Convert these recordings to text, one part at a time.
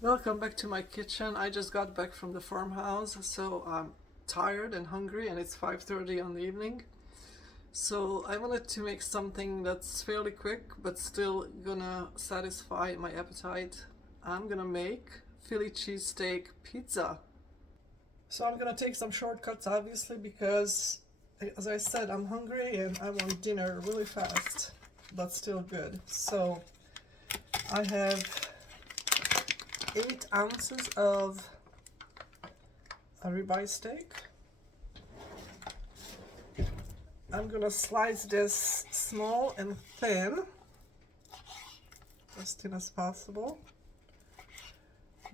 Welcome back to my kitchen. I just got back from the farmhouse, so I'm tired and hungry, and it's 5:30 in the evening. So I wanted to make something that's fairly quick, but still gonna satisfy my appetite. I'm gonna make Philly cheesesteak pizza. So I'm gonna take some shortcuts, obviously, because as I said, I'm hungry and I want dinner really fast, but still good. So I have 8 ounces of a ribeye steak. I'm gonna slice this small and thin, as thin as possible,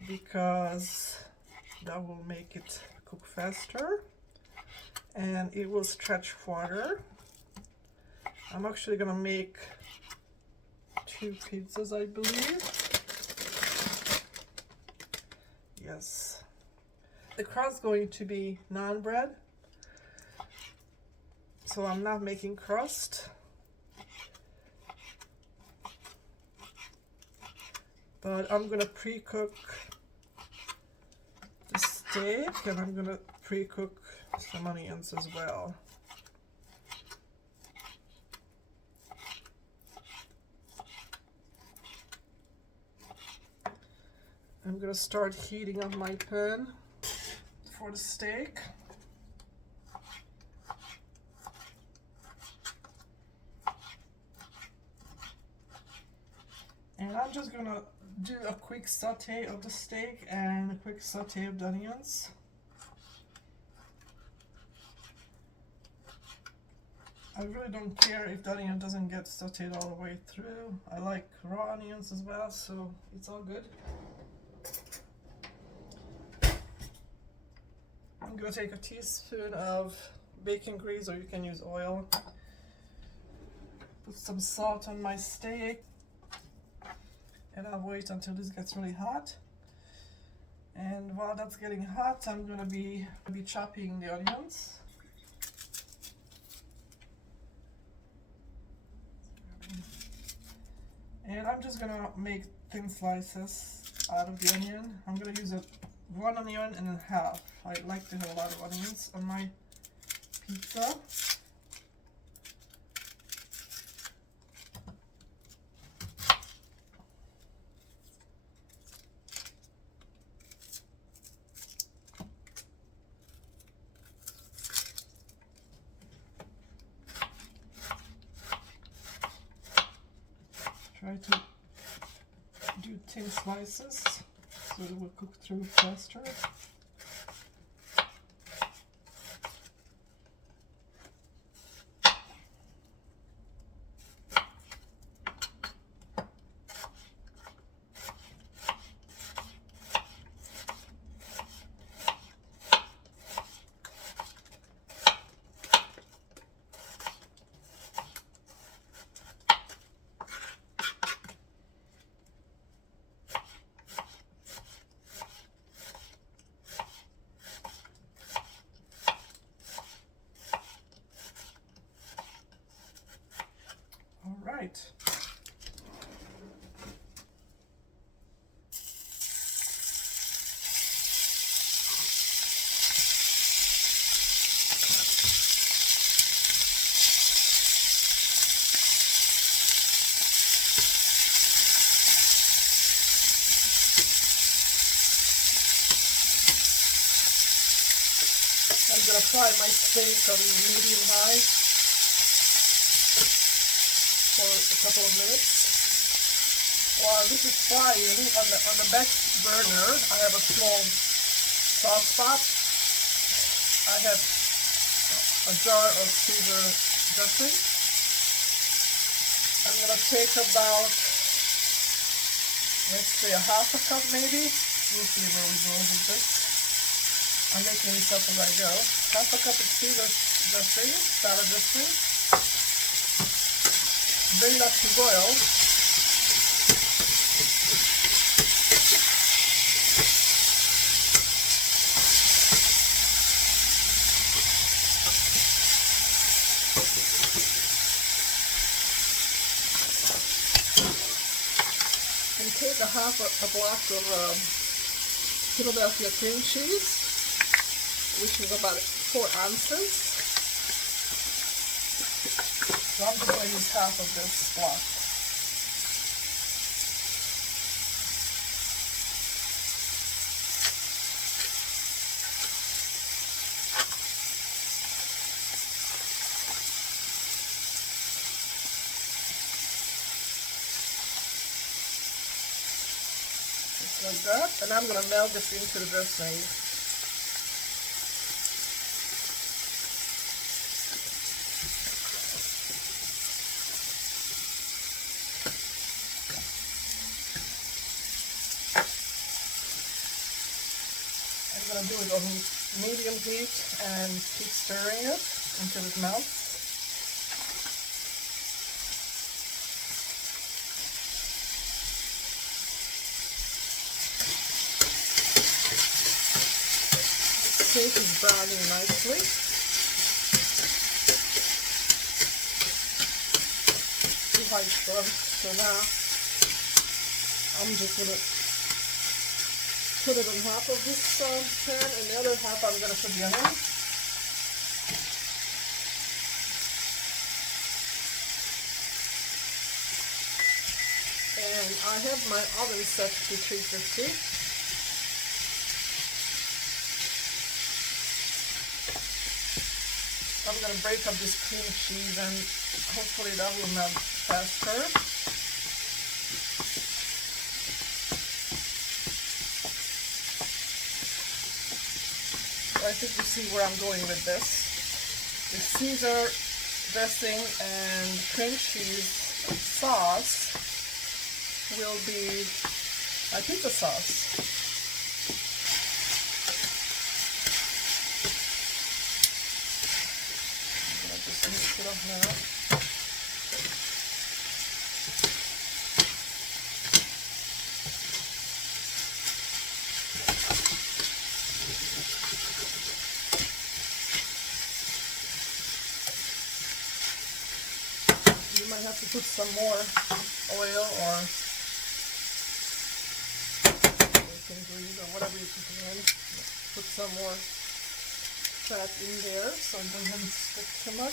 because that will make it cook faster and it will stretch farther. I'm actually gonna make 2 pizzas, I believe. Yes. The crust is going to be naan bread, so I'm not making crust. But I'm gonna pre-cook the steak and I'm gonna pre-cook some onions as well. I'm gonna start heating up my pan for the steak. And I'm just gonna do a quick saute of the steak and a quick saute of the onions. I really don't care if the onion doesn't get sauteed all the way through. I like raw onions as well, so it's all good. I'm gonna take a teaspoon of bacon grease, or you can use oil. Put some salt on my steak. And I'll wait until this gets really hot. And while that's getting hot, I'm gonna be chopping the onions. And I'm just gonna make thin slices out of the onion. I'm gonna use 1 onion and a half. I like to have a lot of onions on my pizza. Try to do thin slices so it will cook through faster. All right. I'm gonna fry my steak on medium high for a couple of minutes. While this is frying, on the back burner, I have a small sauce pot. I have a jar of Caesar dressing. I'm gonna take about, let's say, a half a cup maybe. We'll see where we go with this. I'm making this up as I go. Half a cup of Caesar dressing, salad dressing. Bring that to boil. And take a half a block of Philadelphia cream cheese, which is about 4 ounces. So I'm just going to use half of this block. Like that, and I'm going to melt this into the dressing. I'm going to do it on medium heat and keep stirring it until it melts. Steak is browning nicely. See how it's done. So now I'm just gonna put it on half of this pan, and the other half I'm gonna put the onions. And I have my oven set to 350. I'm going to break up this cream cheese and hopefully that will melt faster. I think you see where I'm going with this. The Caesar dressing and cream cheese sauce will be my pizza sauce. Mix it up now. You might have to put some more oil or bacon grease or whatever you put in. Put some more fat in there so it doesn't stick too much.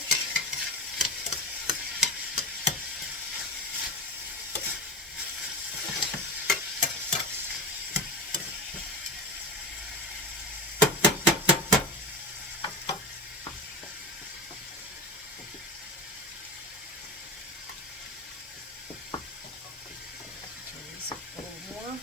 Turn this a little more.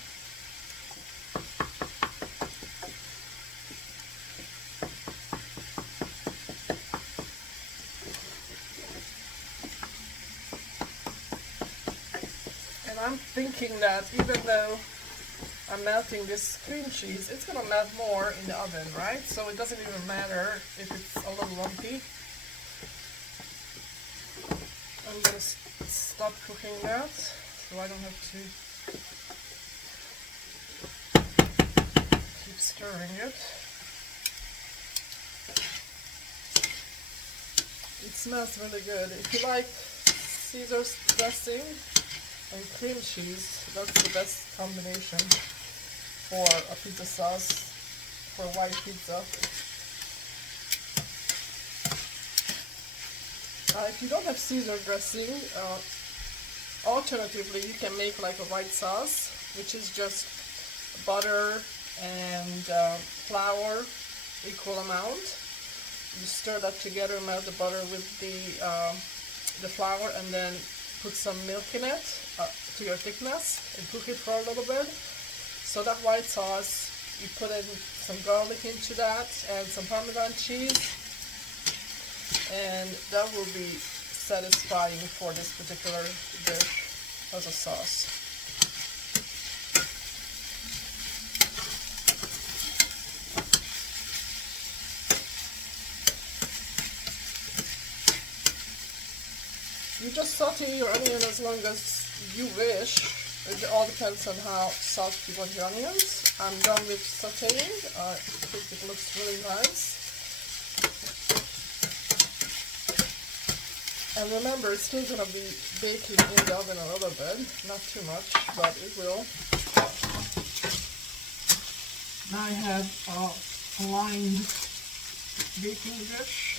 I'm thinking that even though I'm melting this cream cheese, it's going to melt more in the oven, right? So it doesn't even matter if it's a little lumpy. I'm going to stop cooking that so I don't have to keep stirring it. It smells really good. If you like Caesar's dressing and cream cheese, that's the best combination for a pizza sauce for white pizza. If you don't have Caesar dressing, alternatively you can make like a white sauce, which is just butter and flour, equal amount. You stir that together, melt the butter with the flour, and then put some milk in it to your thickness and cook it for a little bit. So that white sauce, you put in some garlic into that and some Parmesan cheese, and that will be satisfying for this particular dish as a sauce. You just saute your onion as long as you wish. It all depends on how soft you want your onions. I'm done with sauteing. I think it looks really nice. And remember, it's still going to be baking in the oven a little bit. Not too much, but it will. Now I have a lined baking dish.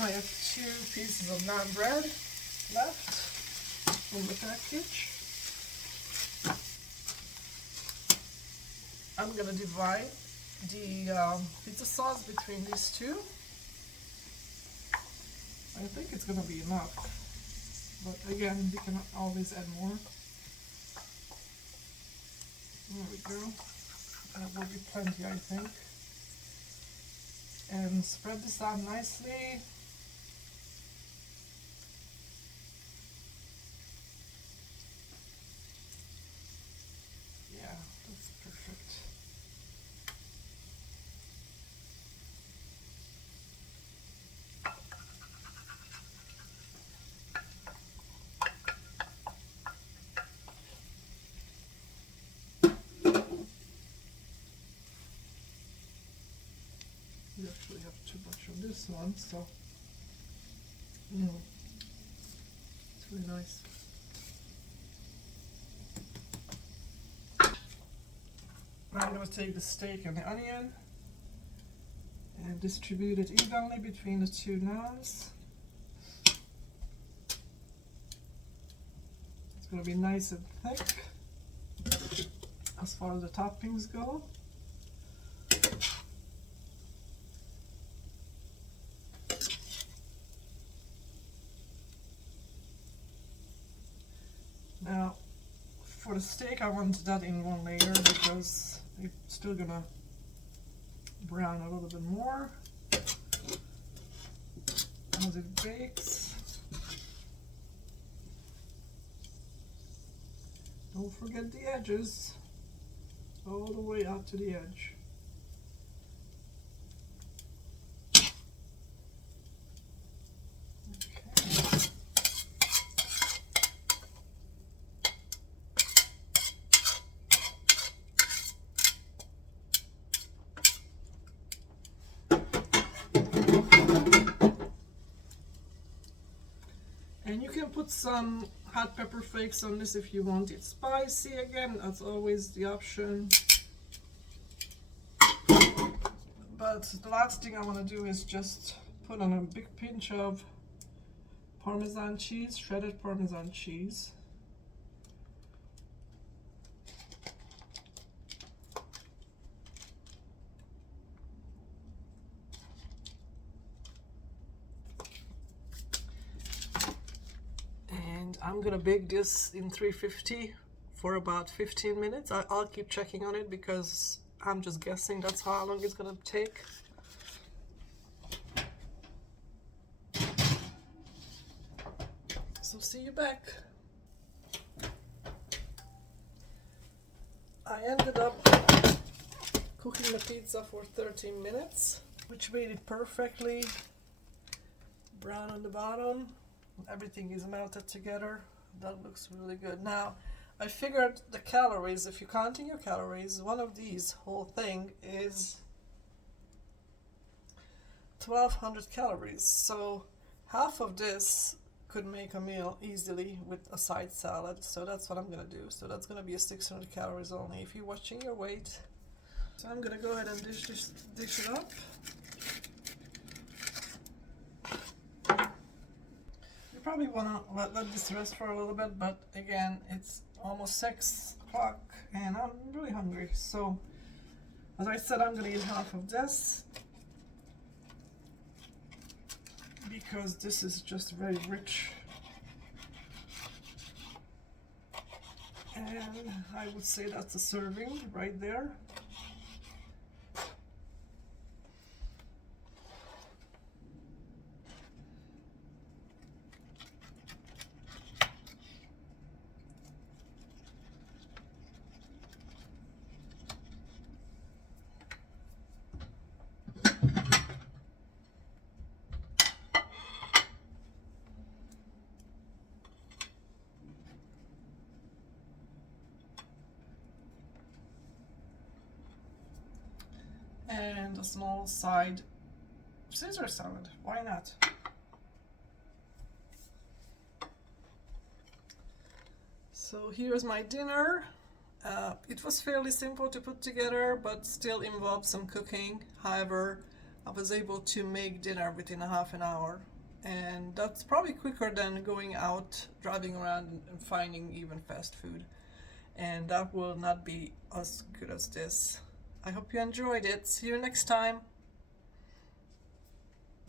I have 2 pieces of naan bread left from the package. I'm gonna divide the pizza sauce between these 2. I think it's gonna be enough, but again, we can always add more. There we go. That will be plenty, I think. And spread this out nicely. Yeah, that's perfect. We actually have too much of this one, so it's really nice. I'm going to take the steak and the onion and distribute it evenly between the 2 naans. It's going to be nice and thick as far as the toppings go. Now, for the steak, I want that in one layer because it's still gonna brown a little bit more as it bakes. Don't forget the edges, all the way out to the edge. And you can put some hot pepper flakes on this if you want it spicy. Again, that's always the option. But the last thing I want to do is just put on a big pinch of Parmesan cheese, shredded Parmesan cheese. I'm gonna bake this in 350 for about 15 minutes. I'll keep checking on it because I'm just guessing that's how long it's gonna take. So see you back. I ended up cooking the pizza for 13 minutes, which made it perfectly brown on the bottom. Everything is melted together. That looks really good. Now, I figured the calories, if you're counting your calories, one of these whole thing is 1200 calories. So half of this could make a meal easily with a side salad. So that's what I'm gonna do. So that's gonna be a 600 calories only if you're watching your weight. So I'm gonna go ahead and dish it up. Probably want to let this rest for a little bit, but again, it's almost 6 o'clock and I'm really hungry. So as I said, I'm gonna eat half of this because this is just very rich, and I would say that's a serving right there. And a small side Caesar salad. Why not? So here's my dinner. It was fairly simple to put together, but still involved some cooking. However, I was able to make dinner within a half an hour, and that's probably quicker than going out, driving around, and finding even fast food. And that will not be as good as this. I hope you enjoyed it. See you next time.